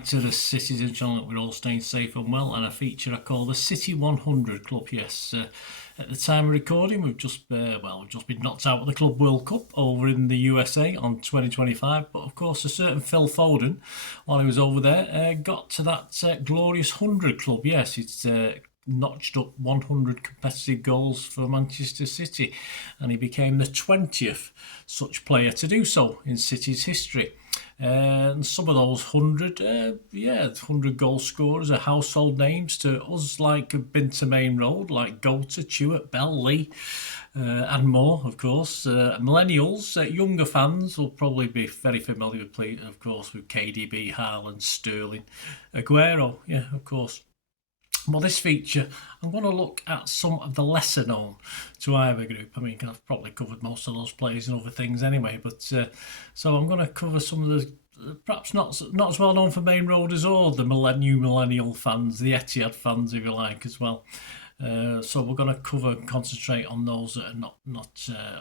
back to the cities and channel that we're all staying safe and well, and a feature I call the City 100 Club. Yes, at the time of recording, we've just been knocked out of the Club World Cup over in the USA on 2025. But of course, a certain Phil Foden, while he was over there, got to that glorious 100 Club. Yes, it's notched up 100 competitive goals for Manchester City, and he became the 20th such player to do so in City's history. And some of those 100 goal scorers are household names to us, like have been to Main Road, like Gota, Chewett, Bell, Lee, and more, of course. Millennials, younger fans will probably be very familiar with, of course, with KDB, Haaland, Sterling, Aguero, yeah, of course. Well, this feature, I'm going to look at some of the lesser known to either group. I mean, I've probably covered most of those players and other things anyway, but so I'm going to cover some of the perhaps not as well known for Main Roaders or the new millennial fans, the Etihad fans, if you like, as well. So we're going to concentrate on those that are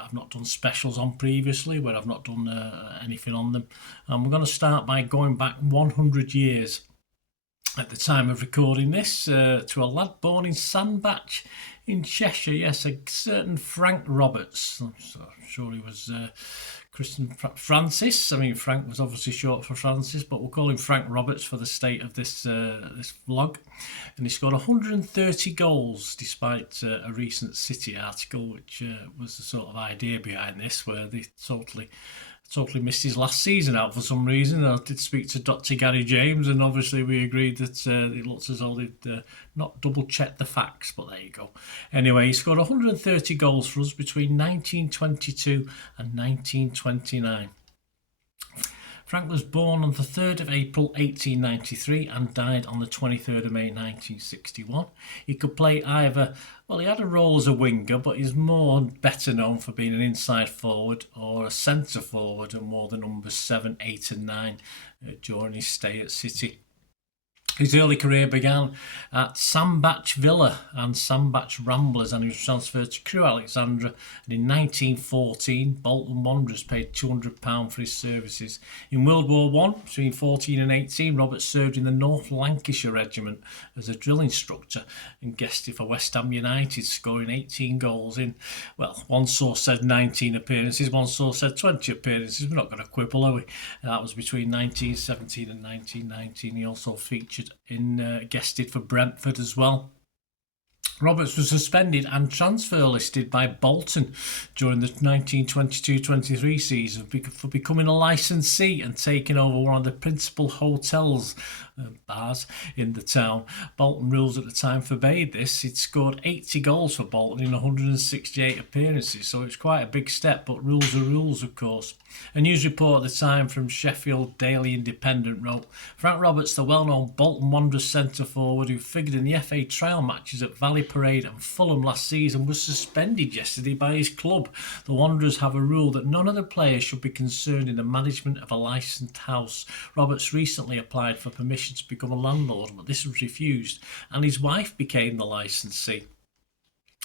I've not done specials on previously, where I've not done anything on them. And we're going to start by going back 100 years. At the time of recording this, to a lad born in Sandbach in Cheshire, yes, a certain Frank Roberts. I'm sure he was christened Francis. I mean, Frank was obviously short for Francis, but we'll call him Frank Roberts for the state of this vlog. And he scored 130 goals, despite a recent City article, which was the sort of idea behind this, where they totally missed his last season out for some reason. I did speak to Dr. Gary James, and obviously we agreed that it looks as though they'd not double-checked the facts, but there you go. Anyway, he scored 130 goals for us between 1922 and 1929. Frank was born on the 3rd of April 1893 and died on the 23rd of May 1961. He could play either, well, he had a role as a winger, but he's better known for being an inside forward or a centre forward, and wore the numbers 7, 8 and 9 during his stay at City. His early career began at Sandbach Villa and Sandbach Ramblers, and he was transferred to Crewe Alexandra. And in 1914, Bolton Wanderers paid £200 for his services. In World War I, between 14 and 18, Roberts served in the North Lancashire Regiment as a drill instructor and guested for West Ham United, scoring 18 goals in, well, one source said 19 appearances, one source said 20 appearances. We're not going to quibble, are we? That was between 1917 and 1919. He also featured guested for Brentford as well. Roberts was suspended and transfer listed by Bolton during the 1922-23 season for becoming a licensee and taking over one of the principal hotels, bars in the town. Bolton rules at the time forbade this. He'd scored 80 goals for Bolton in 168 appearances, so it's quite a big step, but rules are rules, of course. A news report at the time from Sheffield Daily Independent wrote, Frank Roberts, the well-known Bolton Wanderers centre-forward who figured in the FA trial matches at Valley Parade and Fulham last season, was suspended yesterday by his club. The Wanderers have a rule that none of the players should be concerned in the management of a licensed house. Roberts recently applied for permission to become a landlord, but this was refused, and his wife became the licensee.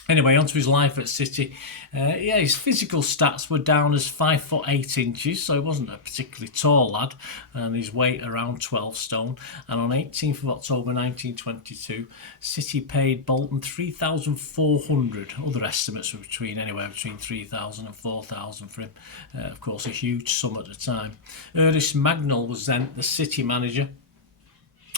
Anyway, onto his life at City. His physical stats were down as 5 foot 8 inches, so he wasn't a particularly tall lad, and his weight around 12 stone. And on 18th of October 1922, City paid Bolton 3,400. Other estimates were anywhere between 3,000 and 4,000 for him. Of course, a huge sum at the time. Ernest Magnell was then the City manager.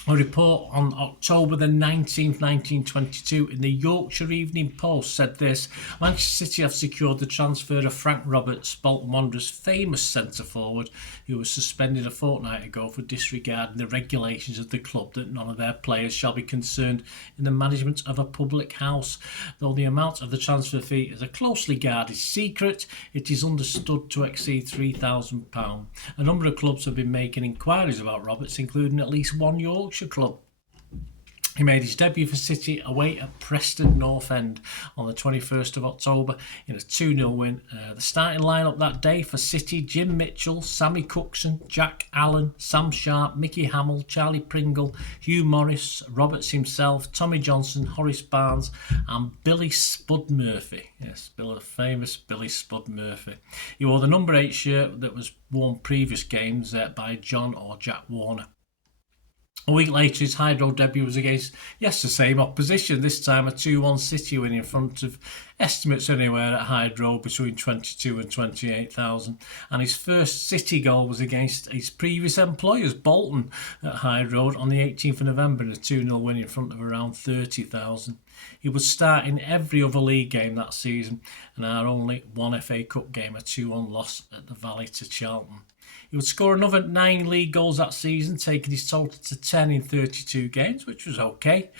A report on October the 19th, 1922 in the Yorkshire Evening Post said this: Manchester City have secured the transfer of Frank Roberts, Bolton Wanderers' famous centre-forward, who was suspended a fortnight ago for disregarding the regulations of the club that none of their players shall be concerned in the management of a public house. Though the amount of the transfer fee is a closely guarded secret, it is understood to exceed £3,000. A number of clubs have been making inquiries about Roberts, including at least one Yorkshire club. He made his debut for City away at Preston North End on the 21st of October in a 2-0 win. The starting lineup that day for City: Jim Mitchell, Sammy Cookson, Jack Allen, Sam Sharp, Mickey Hamill, Charlie Pringle, Hugh Morris, Roberts himself, Tommy Johnson, Horace Barnes and Billy Spud Murphy. Yes, famous Billy Spud Murphy. He wore the number 8 shirt that was worn previous games by John or Jack Warner. A week later, his Hydro debut was against, yes, the same opposition, this time a 2-1 City win in front of estimates anywhere at Hydro between 22 and 28,000. And his first City goal was against his previous employers, Bolton, at Hydro on the 18th of November in a 2-0 win in front of around 30,000. He would start in every other league game that season, and our only one FA Cup game, a 2-1 loss at the Valley to Charlton. He would score another 9 league goals that season, taking his total to 10 in 32 games, which was okay.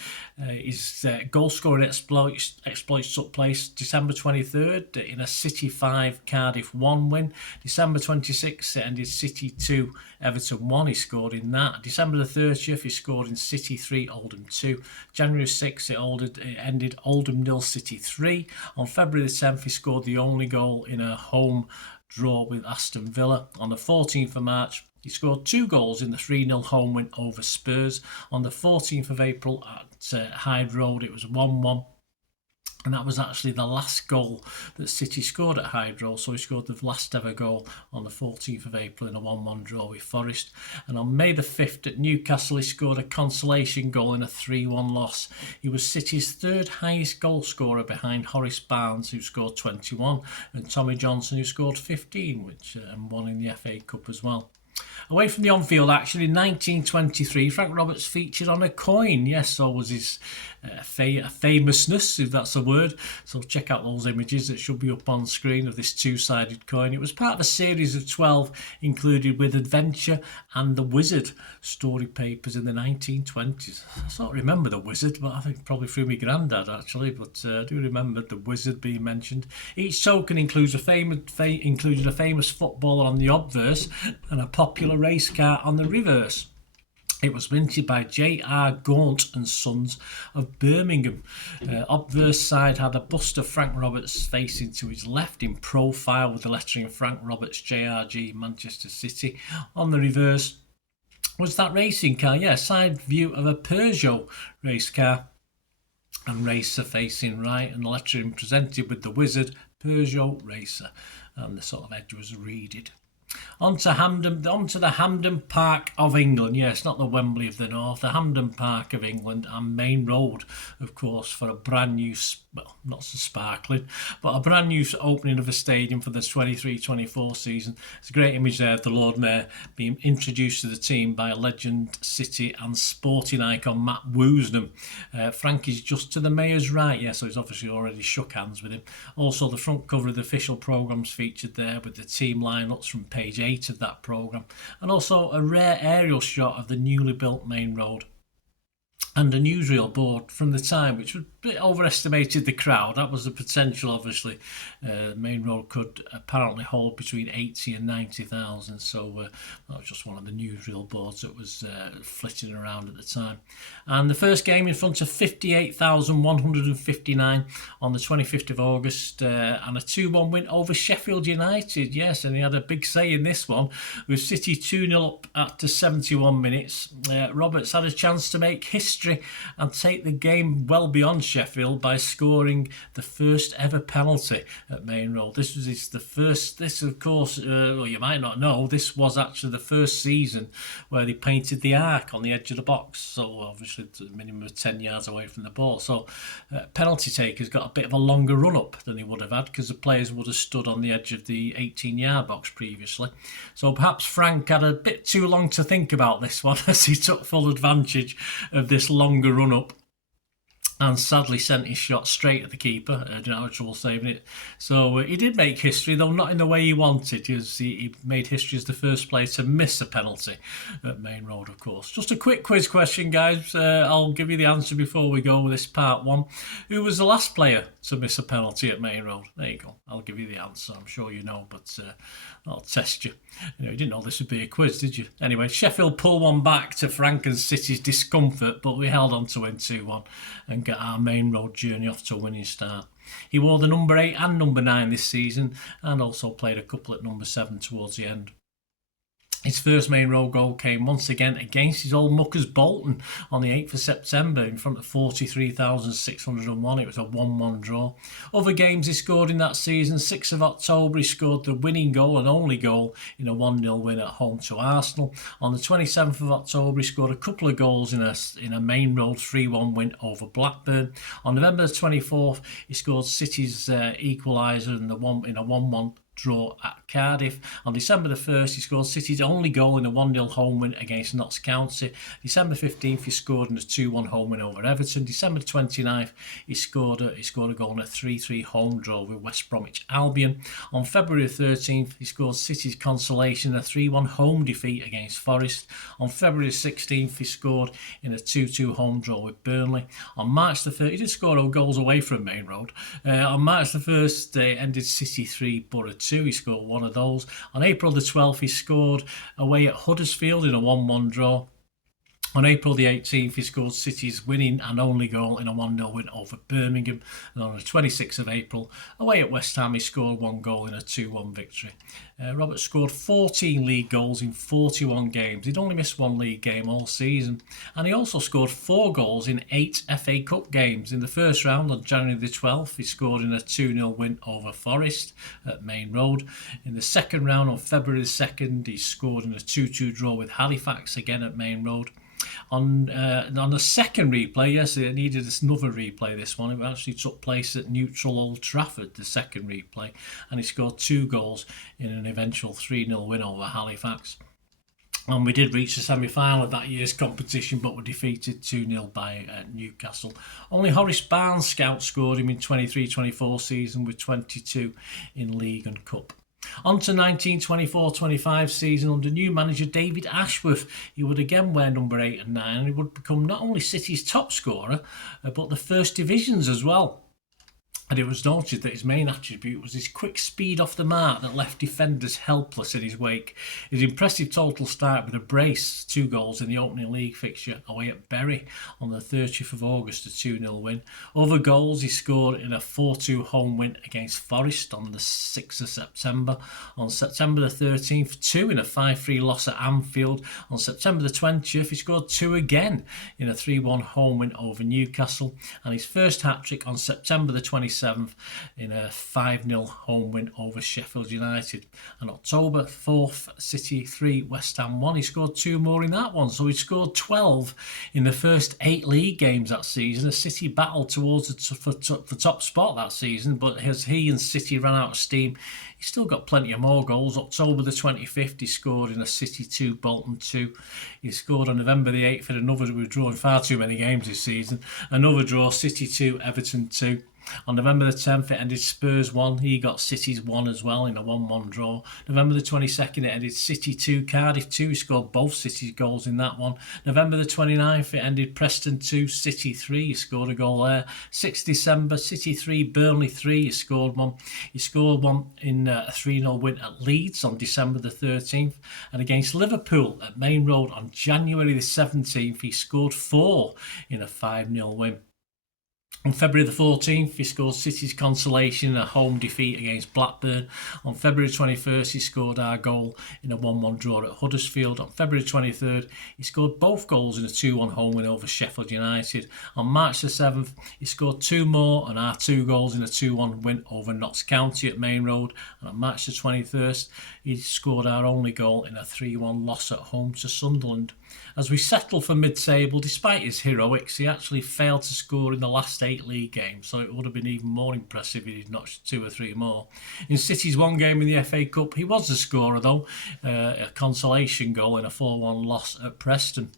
His goal scoring exploits took place December 23rd in a City 5 Cardiff 1 win. December 26th it ended City 2 Everton 1, he scored in that. December the 30th he scored in City 3 Oldham 2. January 6th it ended Oldham 0 City 3. On February the 10th he scored the only goal in a home draw with Aston Villa. On the 14th of March, he scored 2 goals in the 3-0 home win over Spurs. On the 14th of April at Hyde Road, it was 1-1. And that was actually the last goal that City scored at Hyde Road. So he scored the last ever goal on the 14th of April in a 1-1 draw with Forest. And on May the 5th at Newcastle, he scored a consolation goal in a 3-1 loss. He was City's third highest goal scorer behind Horace Barnes, who scored 21, and Tommy Johnson, who scored 15, and won in the FA Cup as well. Away from the on-field action, in 1923, Frank Roberts featured on a coin. Yes, so was his famousness, if that's a word. So check out those images that should be up on screen of this 2-sided coin. It was part of a series of 12 included with Adventure and The Wizard story papers in the 1920s. I sort of remember The Wizard, but I think probably through my granddad actually, but I do remember The Wizard being mentioned. Each token includes included a famous footballer on the obverse and a popular race car on the reverse. It was minted by J.R. Gaunt and Sons of Birmingham. Obverse side had a bust of Frank Roberts facing to his left in profile with the lettering of Frank Roberts JRG Manchester City. On the reverse was that racing car, side view of a Peugeot race car and racer facing right, and the lettering presented with the Wizard Peugeot Racer, and the sort of edge was reeded. Onto the Hampden Park of England. Yes, not the Wembley of the North, the Hampden Park of England, and Main Road, of course, for a brand new, well, not so sparkling, but a brand new opening of the stadium for the 23-24 season. It's a great image there of the Lord Mayor being introduced to the team by a legend City and sporting icon Matt Woosnam. Frank is just to the Mayor's right, so he's obviously already shook hands with him. Also, the front cover of the official programme's featured there with the team lineups from page 8 of that programme, and also a rare aerial shot of the newly built Main Road and a newsreel board from the time, which overestimated the crowd. That was the potential, obviously. Main Road could apparently hold between 80 and 90,000, so that was just one of the newsreel boards that was flitting around at the time. And the first game in front of 58,159 on the 25th of August, and a 2-1 win over Sheffield United. Yes, and he had a big say in this one, with City 2-0 up after 71 minutes. Roberts had a chance to make history and take the game well beyond Sheffield by scoring the first ever penalty at Main Road. This was of course, well, you might not know, this was actually the first season where they painted the arc on the edge of the box, so obviously to a minimum of 10 yards away from the ball. So penalty takers got a bit of a longer run up than they would have had, because the players would have stood on the edge of the 18-yard box previously. So perhaps Frank had a bit too long to think about this one as he took full advantage of this longer run up, and sadly sent his shot straight at the keeper. Didn't have trouble saving it. So he did make history, though not in the way he wanted. He made history as the first player to miss a penalty at Main Road, of course. Just a quick quiz question, guys. I'll give you the answer before we go with this part one. Who was the last player to miss a penalty at Main Road? There you go. I'll give you the answer. I'm sure you know, but I'll test you. You didn't know this would be a quiz, did you? Anyway, Sheffield pulled one back to Frank and City's discomfort, but we held on to win 2-1 and get our Main Road journey off to a winning start. He wore the number 8 and number 9 this season, and also played a couple at number 7 towards the end. His first main road goal came once again against his old muckers Bolton on the 8th of September in front of 43,601. It was a 1-1 draw. Other games he scored in that season: 6th of October he scored the winning goal and only goal in a 1-0 win at home to Arsenal. On the 27th of October he scored a couple of goals in a main road 3-1 win over Blackburn. On November the 24th he scored City's equaliser in a 1-1 draw at Cardiff. On December the 1st he scored City's only goal in a 1-0 home win against Notts County. December 15th he scored in a 2-1 home win over Everton. December 29th he scored a goal in a 3-3 home draw with West Bromwich Albion. On February 13th he scored City's consolation in a 3-1 home defeat against Forest. On February 16th he scored in a 2-2 home draw with Burnley. On March the 3rd he did score all goals away from Main Road. On March the 1st ended City 3, Borough 2. He scored one of those. On April the 12th he scored away at Huddersfield in a 1-1 draw. On April the 18th he scored City's winning and only goal in a 1-0 win over Birmingham. And on the 26th of April away at West Ham he scored one goal in a 2-1 victory. Robert scored 14 league goals in 41 games. He'd only missed one league game all season. And he also scored 4 goals in 8 FA Cup games. In the first round on January the 12th he scored in a 2-0 win over Forest at Main Road. In the second round on February the 2nd he scored in a 2-2 draw with Halifax again at Main Road. On the second replay, yes, it needed another replay this one. It actually took place at neutral Old Trafford, the second replay, and he scored 2 goals in an eventual 3-0 win over Halifax. And we did reach the semi-final of that year's competition, but were defeated 2-0 by Newcastle. Only Horace Barnes outscored him in 23-24 season with 22 in League and Cup. On to 1924-25 season under new manager David Ashworth. He would again wear number 8 and 9, and he would become not only City's top scorer, but the first divisions as well. And it was noted that his main attribute was his quick speed off the mark that left defenders helpless in his wake. His impressive total start with a brace, 2 goals in the opening league fixture away at Bury on the 30th of August, a 2-0 win. Other goals he scored in a 4-2 home win against Forest on the 6th of September. On September the 13th, 2 in a 5-3 loss at Anfield. On September the 20th, he scored 2 again in a 3-1 home win over Newcastle. And his first hat-trick on September the 27th in a 5-0 home win over Sheffield United. And October 4th, City 3, West Ham 1. He scored 2 more in that one, so he scored 12 in the first 8 league games that season. A City battled towards the top spot that season, but as he and City ran out of steam, he still got plenty of more goals. October the 25th, he scored in a City 2, Bolton 2. He scored on November the 8th in another, we're drawing far too many games this season, another draw, City 2, Everton 2. On November the 10th, it ended Spurs 1. He got City's 1 as well in a 1-1 draw. November the 22nd, it ended City 2, Cardiff 2. He scored both City's goals in that one. November the 29th, it ended Preston 2, City 3. He scored a goal there. 6th December, City 3, Burnley 3. He scored one. He scored one in a 3-0 win at Leeds on December the 13th. And against Liverpool at Main Road on January the 17th, he scored 4 in a 5-0 win. On February the 14th, he scored City's consolation in a home defeat against Blackburn. On February 21st, he scored our goal in a 1-1 draw at Huddersfield. On February 23rd, he scored both goals in a 2-1 home win over Sheffield United. On March the 7th, he scored 2 more and our 2 goals in a 2-1 win over Notts County at Main Road. And on March the 21st, he scored our only goal in a 3-1 loss at home to Sunderland. As we settle for mid-table, despite his heroics, he actually failed to score in the last 8 league games, so it would have been even more impressive if he'd notched 2 or 3 more. In City's one game in the FA Cup, he was the scorer though, a consolation goal in a 4-1 loss at Preston.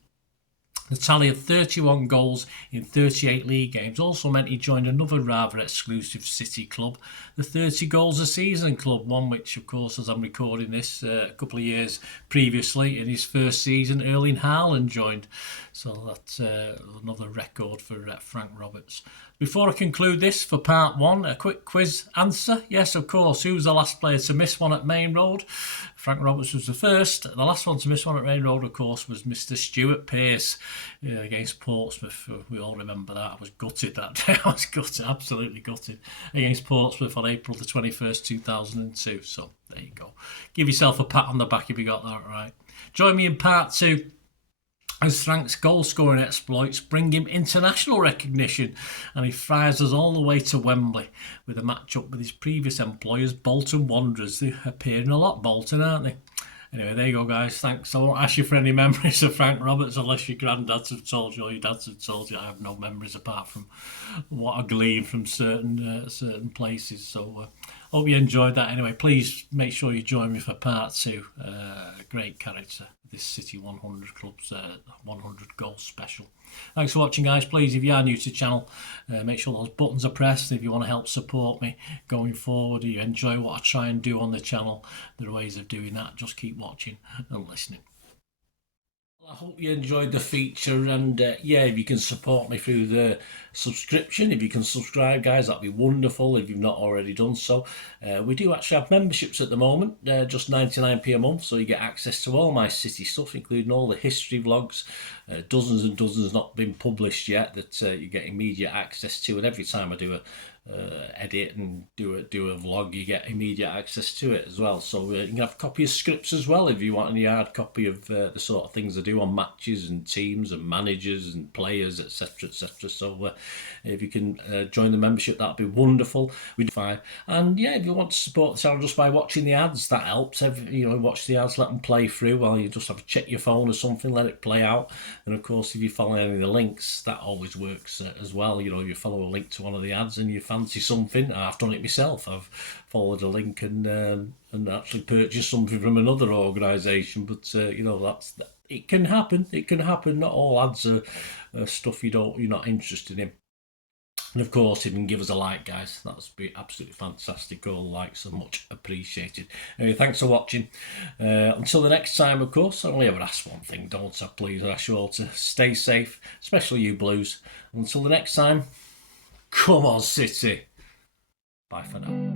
The tally of 31 goals in 38 league games also meant he joined another rather exclusive City club, the 30 goals a season club, one which, of course, as I'm recording this, a couple of years previously in his first season, Erling Haaland joined. So that's another record for Frank Roberts. Before I conclude this for part 1, a quick quiz answer. Yes, of course. Who was the last player to miss one at Main Road? Frank Roberts was the first. The last one to miss one at Main Road, of course, was Mr. Stuart Pearce against Portsmouth. We all remember that. I was gutted that day. I was gutted, absolutely gutted, against Portsmouth on April the 21st, 2002. So there you go. Give yourself a pat on the back if you got that right. Join me in part 2 as Frank's goal-scoring exploits bring him international recognition, and he flies us all the way to Wembley with a match-up with his previous employers, Bolton Wanderers. They're appearing a lot, Bolton, aren't they? Anyway, there you go, guys. Thanks. I won't ask you for any memories of Frank Roberts unless your granddads have told you or your dads have told you. I have no memories apart from what I glean from certain places. So hope you enjoyed that. Anyway, please make sure you join me for part 2. Great character. This City 100 Club's 100 goals special. Thanks for watching, guys. Please, if you are new to the channel, make sure those buttons are pressed. If you want to help support me going forward, or you enjoy what I try and do on the channel, there are ways of doing that. Just keep watching and listening. I hope you enjoyed the feature, and yeah, if you can support me through the subscription, if you can subscribe, guys, that'd be wonderful if you've not already done so. We do actually have memberships at the moment, just 99p a month, so you get access to all my City stuff, including all the history vlogs, dozens and dozens not been published yet that you get immediate access to, and every time I do a edit and do a vlog, you get immediate access to it as well. So you can have a copy of scripts as well if you want any hard copy of the sort of things I do on matches and teams and managers and players, etc., etc. So if you can join the membership, that'd be wonderful. We'd fine. And yeah, if you want to support the channel just by watching the ads, that helps. Watch the ads, let them play through while you just have to check your phone or something, let it play out. And of course, if you follow any of the links, that always works as well. You follow a link to one of the ads and you fancy something. I've done it myself. I've followed a link and actually purchased something from another organisation. But it can happen. It can happen. Not all ads are stuff you're not interested in. And of course, if you can give us a like, guys, that would be absolutely fantastic. All likes are much appreciated. Anyway, thanks for watching. Until the next time, of course, I only ever ask one thing, don't I? Please, I ask you all to stay safe, especially you Blues. Until the next time, come on, City. Bye for now.